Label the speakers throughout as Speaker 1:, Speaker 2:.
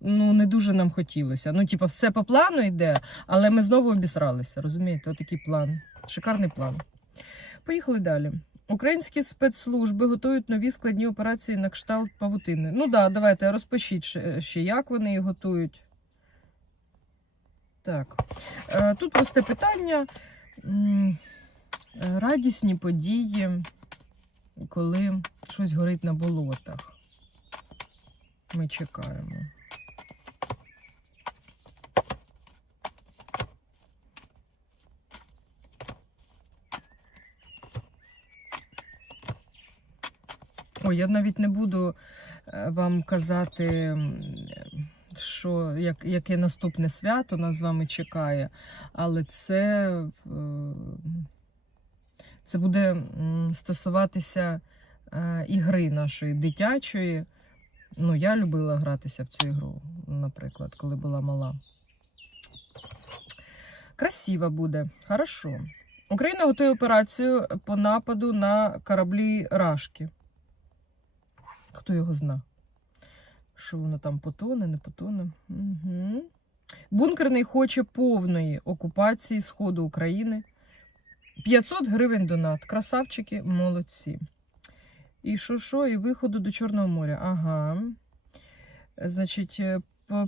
Speaker 1: ну не дуже нам хотілося. Ну, типа, все по плану йде, але ми знову обісралися. Розумієте, отакий план. Шикарний план. Поїхали далі. Українські спецслужби готують нові складні операції на кшталт павутини. Ну да, давайте розпишіть ще, як вони їх готують. Так. Е, Тут просте питання. Радісні події, коли щось горить на болотах. Ми чекаємо. Ой, я навіть не буду е, вам казати, що як, яке наступне свято нас з вами чекає, але це, е, це буде стосуватися е, ігри нашої дитячої. Ну, я любила гратися в цю ігру, наприклад, коли була мала. Красиво буде. Хорошо. Україна готує операцію по нападу на кораблі Рашки. Хто його зна? Що воно там потоне, не потоне? Угу. Бункерний хоче повної окупації Сходу України. 500 гривень донат. Красавчики, молодці. І що, що, і виходу до Чорного моря. Ага. Значить, е,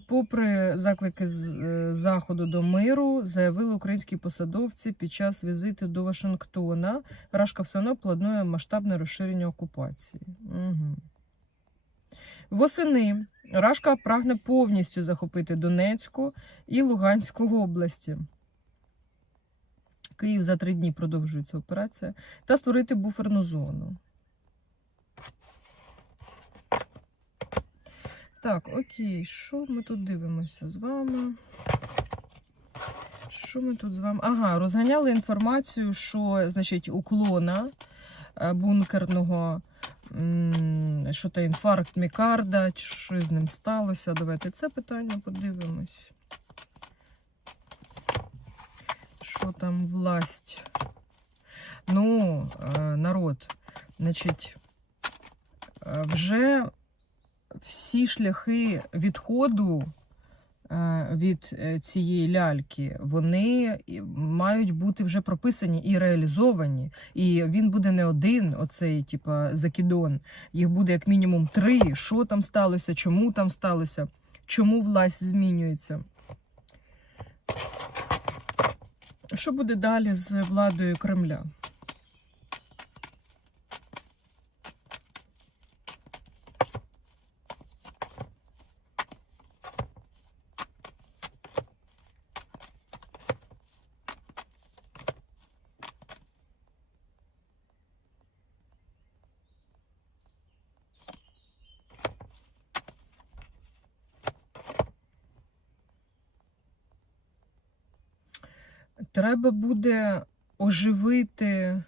Speaker 1: попри заклики з е, заходу до миру, заявили українські посадовці під час візиту до Вашингтона. Рашка все одно планує масштабне розширення окупації. Угу. Восени Рашка прагне повністю захопити Донецьку і Луганську області. Київ за три дні продовжується операція та створити буферну зону. Так, окей, що ми тут дивимося з вами? Що ми тут з вами? Ага, розганяли інформацію, що, значить, уклона е, бункерного, що то інфаркт мікарда, чи що з ним сталося. Давайте це питання подивимось. Що там власть? Ну, е, народ, значить, е, вже всі шляхи відходу від е, цієї ляльки, вони мають бути вже прописані і реалізовані. І він буде не один, оцей, типа, закидон. Їх буде як мінімум три. Що там сталося, чому там сталося, чому власть змінюється. Що буде далі з владою Кремля? Треба буде оживити.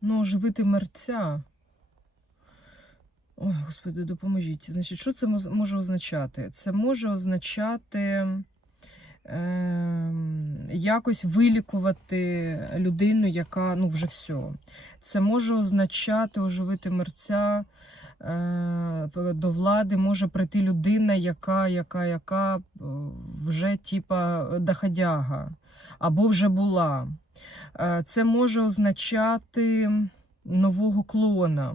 Speaker 1: Ну, оживити мерця. Ой, господи, допоможіть. Значить, що це може означати? Це може означати е, якось вилікувати людину, яка ну вже все. Це може означати оживити мерця. Е, до влади може прийти людина, яка, яка, яка е, вже типа доходяга, або вже була. Е, Це може означати нового клона.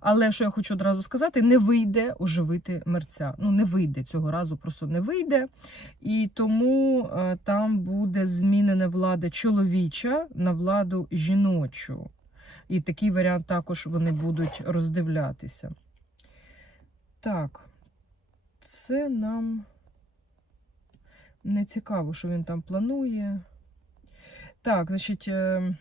Speaker 1: Але що я хочу одразу сказати, не вийде оживити мерця. Ну, не вийде цього разу, просто не вийде. І тому там буде змінена влада чоловіча на владу жіночу. І такий варіант також вони будуть роздивлятися. Так, це нам не цікаво, що він там планує. Так, значить. Е...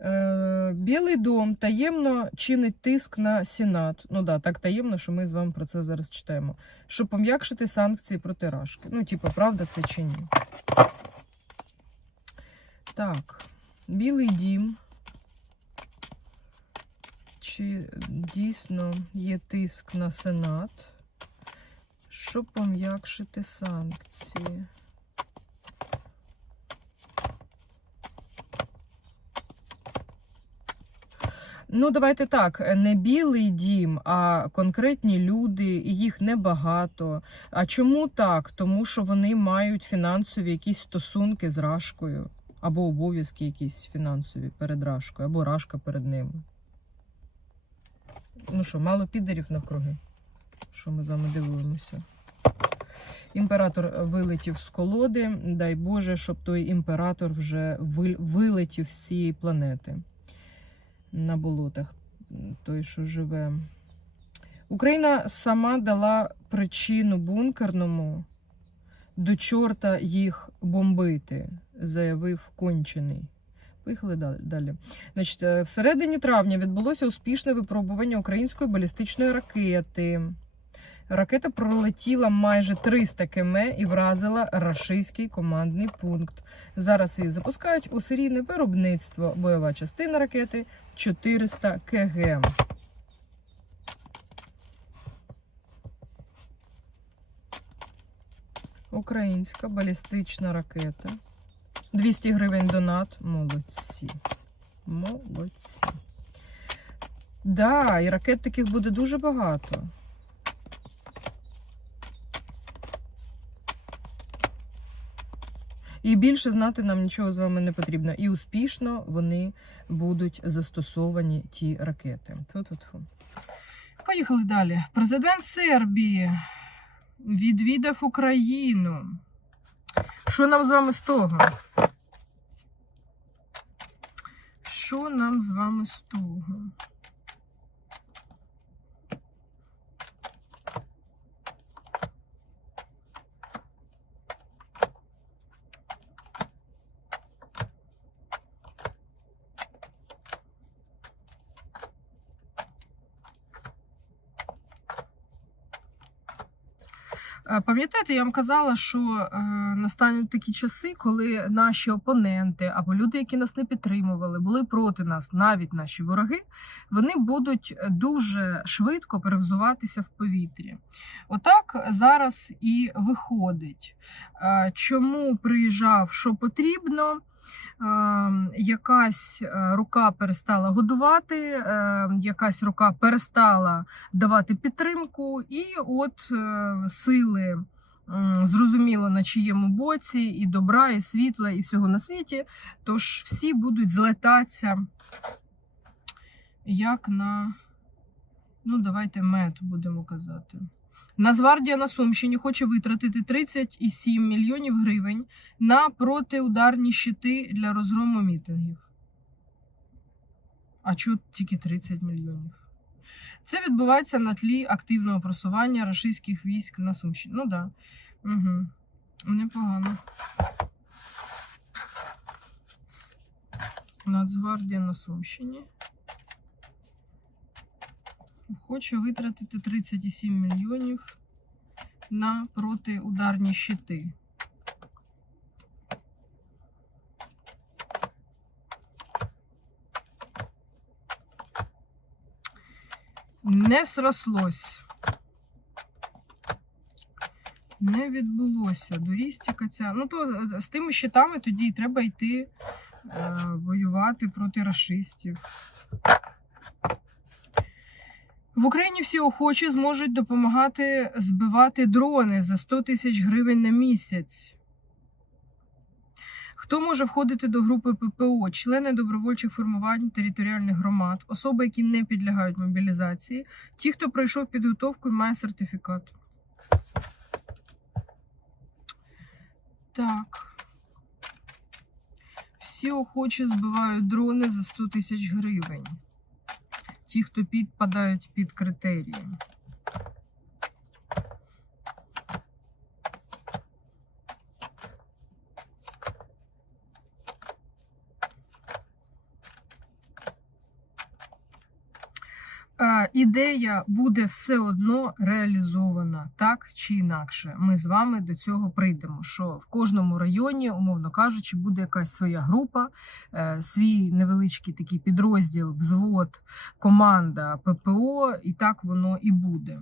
Speaker 1: Е, Білий дом таємно чинить тиск на Сенат. Ну да, так таємно, що ми з вами про це зараз читаємо. Щоб пом'якшити санкції проти Рашки. Ну, типу, правда це чи ні? Так, Білий дім. Чи дійсно є тиск на Сенат? Щоб пом'якшити санкції? Ну, давайте так, не білий дім, а конкретні люди, і їх небагато. А чому так? Тому що вони мають фінансові якісь стосунки з Рашкою, або обов'язки якісь фінансові перед Рашкою, або Рашка перед ними. Ну що, мало підерів навкруги, що ми з вами дивуємося. Імператор вилетів з колоди. Дай Боже, щоб той імператор вже вилетів з цієї планети на болотах, той, що живе. Україна сама дала причину бункерному до чорта їх бомбити, заявив кончений. Поїхали далі-. Значить, е, всередині травня відбулося успішне випробування української балістичної ракети. Ракета пролетіла майже 300 км і вразила рашистський командний пункт. Зараз її запускають у серійне виробництво. Бойова частина ракети 400 кг. Українська балістична ракета. 200 гривень донат. Молодці. Молодці. Да, і ракет таких буде дуже багато. І більше знати нам нічого з вами не потрібно. І успішно вони будуть застосовані ті ракети. Тьфу-тьфу-тьфу. Поїхали далі. Президент Сербії відвідав Україну. Що нам з вами з того? Що нам з вами з того? Пам'ятаєте, я вам казала, що е, настануть такі часи, коли наші опоненти або люди, які нас не підтримували, були проти нас, навіть наші вороги, вони будуть дуже швидко перевзуватися в повітрі. Отак зараз і виходить. Е, чому приїжджав, що потрібно? Е, Якась е, рука перестала годувати, е, якась рука перестала давати підтримку, і от е, сили зрозуміло на чиєму боці, і добра, і світла, і всього на світі. Тож всі будуть злетатися як на, ну, давайте мед будемо казати. Нацгвардія на Сумщині хоче витратити 37 мільйонів гривень на протиударні щити для розгрому мітингів. А чого тільки 30 мільйонів? Це відбувається на тлі активного просування рашистських військ на Сумщині. Ну так. Да. Угу. Непогано. Нацгвардія на Сумщині. Хоче витратити 37 мільйонів на протиударні щити. Не срослось. Не відбулося. Дорістіка ця. Ну, то е, з тими щитами тоді треба йти е, воювати проти рашистів. В Україні всі охочі зможуть допомагати збивати дрони за 100 тисяч гривень на місяць. Хто може входити до групи ППО, члени добровольчих формувань територіальних громад, особи, які не підлягають мобілізації, ті, хто пройшов підготовку і має сертифікат. Так. Всі охочі збивають дрони за 100 тисяч гривень. Ті, хто підпадають під критерії. Ідея буде все одно реалізована так чи інакше. Ми з вами до цього прийдемо. Що в кожному районі, умовно кажучи, буде якась своя група, е, свій невеличкий такий підрозділ, взвод, команда ППО, і так воно і буде.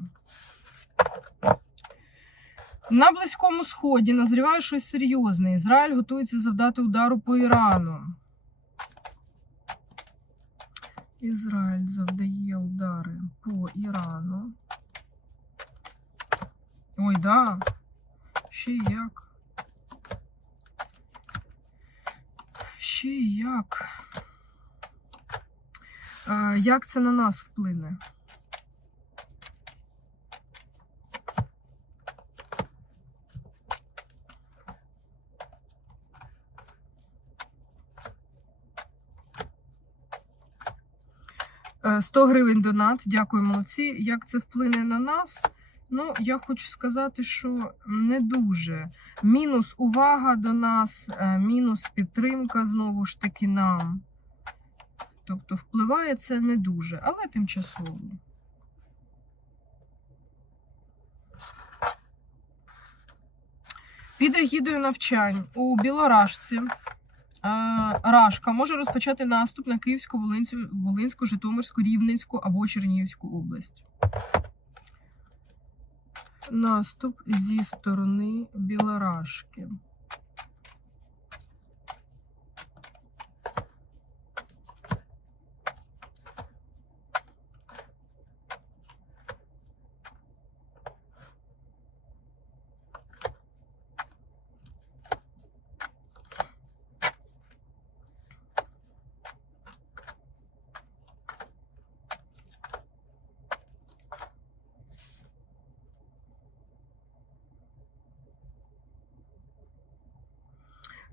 Speaker 1: На Близькому Сході назріває щось серйозне. Ізраїль готується завдати удару по Ірану. Ізраїль завдає удари по Ірану. Ой, да. Ще як. Ще як. Як це на нас вплине? 100 гривень донат. Дякую, молодці. Як це вплине на нас? Ну, я хочу сказати, що не дуже. Мінус увага до нас, е, мінус підтримка знову ж таки нам. Тобто впливає це не дуже, але тимчасово. Під егідою навчань у Білорашці е, Рашка може розпочати наступ на Київську, Волинську, Волинську, Житомирську, Рівненську або Чернігівську область. Наступ зі сторони Білорашки.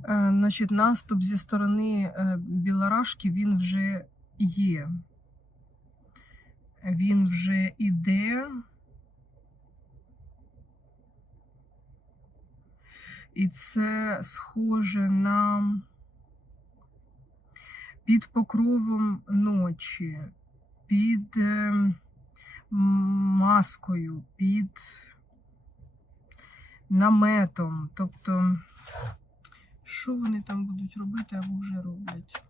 Speaker 1: Значить, наступ зі сторони е, Білорашки він вже є. Він вже іде. І це схоже на під покровом ночі, під е, маскою, під наметом. Тобто. Що вони там будуть робити або вже роблять?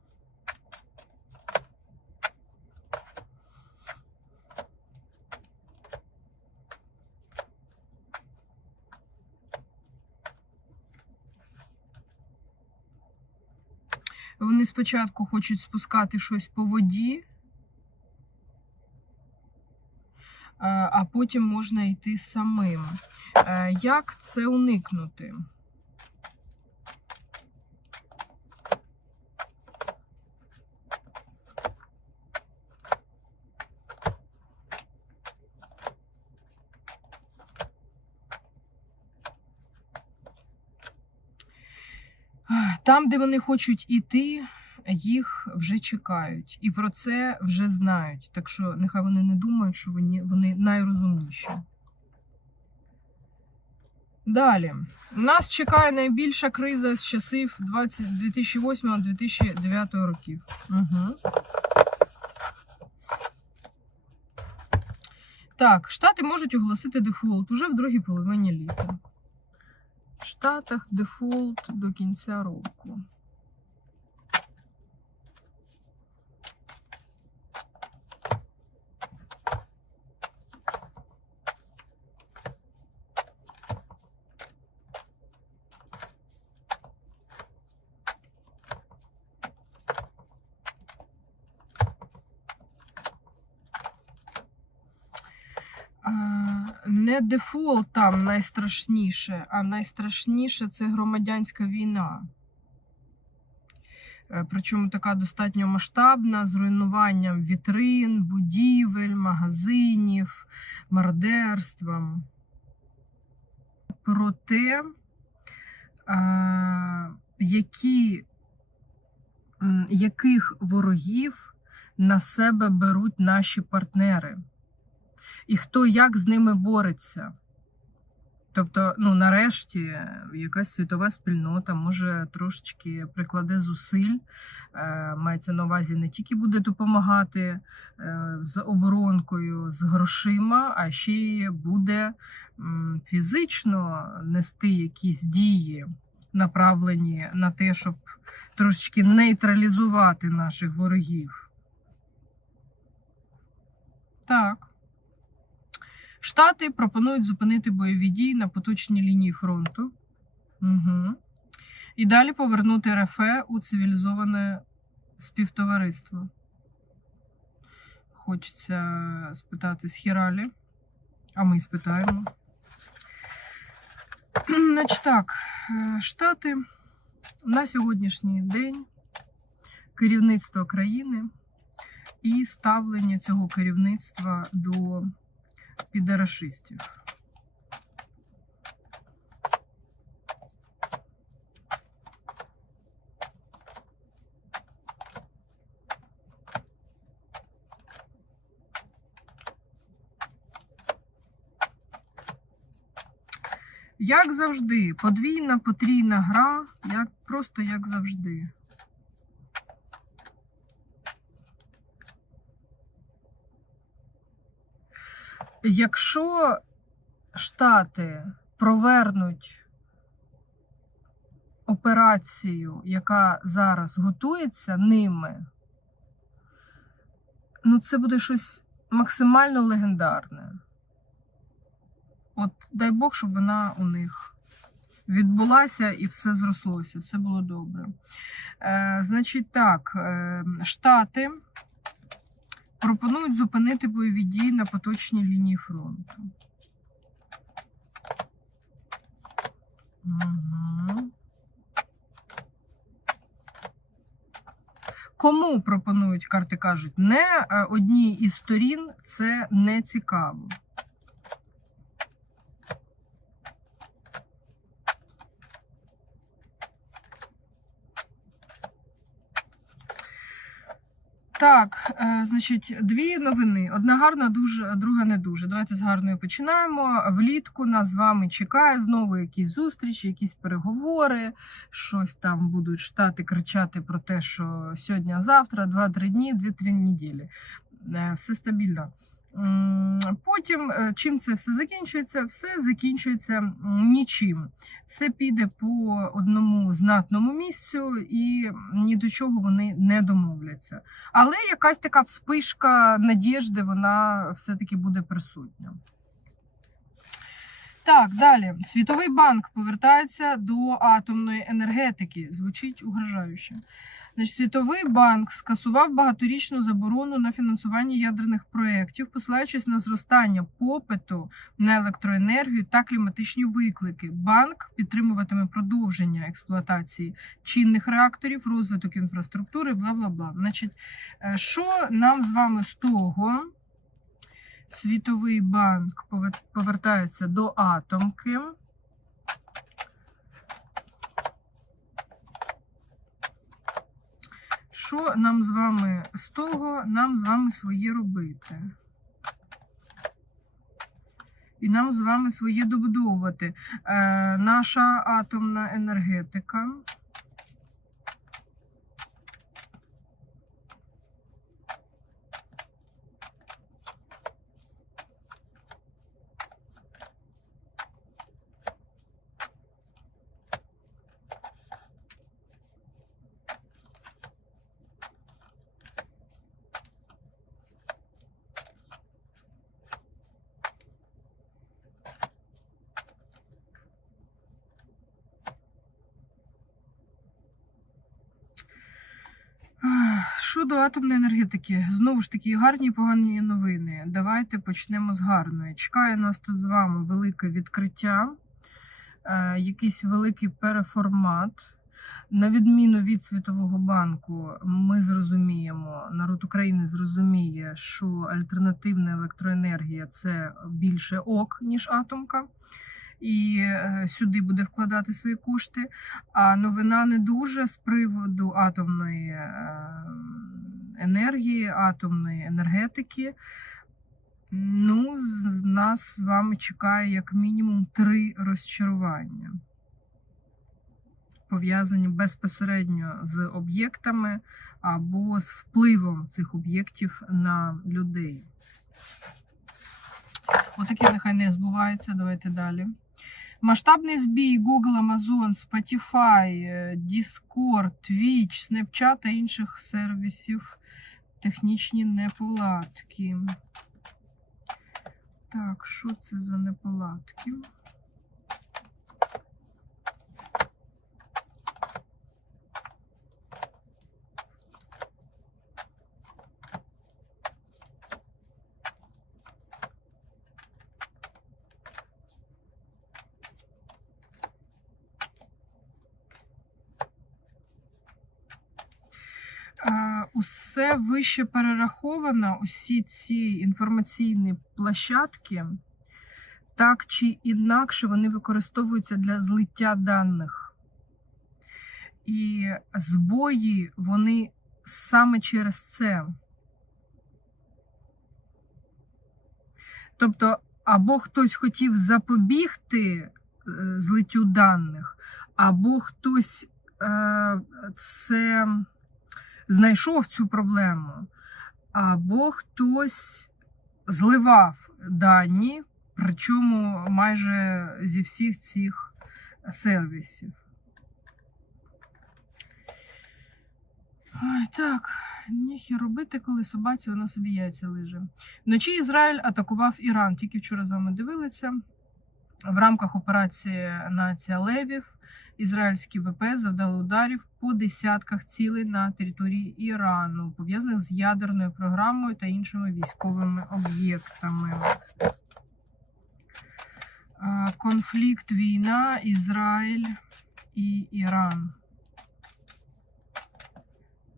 Speaker 1: Вони спочатку хочуть спускати щось по воді, е, а потім можна йти самим. Е, Як це уникнути? Там, де вони хочуть іти, їх вже чекають. І про це вже знають. Так що нехай вони не думають, що вони, вони найрозумніші. Далі. Нас чекає найбільша криза з часів 2008-2009 років. Угу. Так, Штати можуть оголосити дефолт уже в другій половині літа. Штатах дефолт до кінця року. А, Не дефолт там найстрашніше, а найстрашніше це громадянська війна. Е, Причому така достатньо масштабна, з руйнуванням вітрин, будівель, магазинів, мародерством. Про те, е, які, яких ворогів на себе беруть наші партнери і хто як з ними бореться. Тобто, ну, нарешті, якась світова спільнота може трошечки прикладе зусиль, е, мається на увазі не тільки буде допомагати е, з оборонкою, з грошима, а ще й буде фізично нести якісь дії, направлені на те, щоб трошечки нейтралізувати наших ворогів. Так. Штати пропонують зупинити бойові дії на поточній лінії фронту. Угу. І далі повернути РФ у цивілізоване співтовариство. хочеться спитати з Хіралі, а ми спитаємо. Значить так, е, Штати на сьогоднішній день керівництво країни і ставлення цього керівництва до підарашистів. Як завжди, подвійна, потрійна гра, як, просто як завжди. Якщо Штати провернуть операцію, яка зараз готується ними, ну це буде щось максимально легендарне. От дай Бог, щоб вона у них відбулася і все зрослося, все було добре. Е, Значить, так, е, Штати пропонують зупинити бойові дії на поточній лінії фронту. Угу. Кому пропонують карти кажуть, не е, одній із сторін це не цікаво. Так, е, значить, дві новини. Одна гарна, дуже, друга не дуже. Давайте з гарною починаємо. Влітку нас з вами чекає знову якісь зустрічі, якісь переговори. Щось там будуть штати кричати про те, що сьогодні, завтра, два-три дні, дві-три неділі. Е, Все стабільно. Потім, е, чим це все закінчується? Все закінчується нічим. Все піде по одному знатному місцю, і ні до чого вони не домовляться. Але якась така вспишка надіжди, вона все-таки буде присутня. Так, далі. Світовий банк повертається до атомної енергетики. Звучить угрожающе. Значить, Світовий банк скасував багаторічну заборону на фінансування ядерних проєктів, посилаючись на зростання попиту на електроенергію та кліматичні виклики. Банк підтримуватиме продовження експлуатації чинних реакторів, розвиток інфраструктури, бла бла бла. Значить, е, що нам з вами з того? Світовий банк повер- повертається до атомки. Що нам з вами з того, нам з вами своє робити? І нам з вами своє добудовувати. Е, наша атомна енергетика. Щодо атомної енергетики, знову ж таки, гарні і погані новини. Давайте почнемо з гарної. Чекає нас тут з вами велике відкриття, е, якийсь великий переформат. На відміну від Світового банку, ми зрозуміємо, народ України зрозуміє, що альтернативна електроенергія це більше ок, ніж атомка. І е, сюди буде вкладати свої кошти. А новина не дуже з приводу атомної е, енергії, атомної енергетики. Ну, з- нас з вами чекає як мінімум три розчарування, пов'язані безпосередньо з об'єктами або з впливом цих об'єктів на людей. Отаке нехай не збувається. Давайте далі. Масштабний збій Google, Amazon, Spotify, е, Discord, Twitch, Snapchat та інших сервісів. Технічні неполадки. Так, що це за неполадки? Вище перераховано, усі ці інформаційні площадки, так чи інакше вони використовуються для злиття даних. І збої вони саме через це. Тобто, або хтось хотів запобігти е, злиттю даних, або хтось е, це знайшов цю проблему, або хтось зливав дані, причому майже зі всіх цих сервісів. Ой, так, ніхі робити, коли собаці вона собі яйця лиже. Вночі Ізраїль атакував Іран. Тільки вчора з вами дивилися. В рамках операції Нація Левів ізраїльські ВПС завдали ударів по десятках цілей на території Ірану, пов'язаних з ядерною програмою та іншими військовими об'єктами. Конфлікт, війна, Ізраїль і Іран.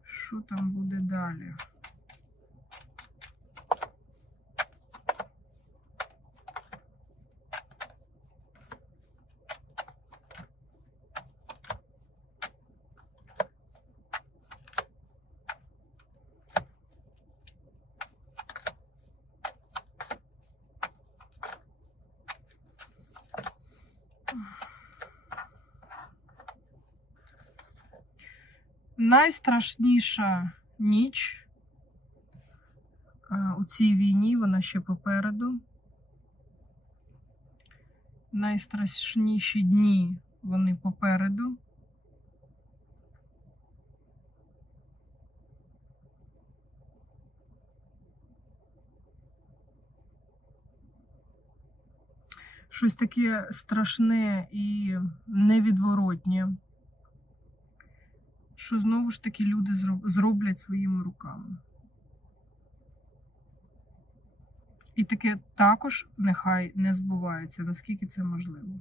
Speaker 1: Що там буде далі? Найстрашніша ніч у цій війні, вона ще попереду. Найстрашніші дні вони попереду. Щось таке страшне і невідворотнє що знову ж таки люди зроб- зроблять своїми руками. І таке також нехай не збувається, наскільки це можливо.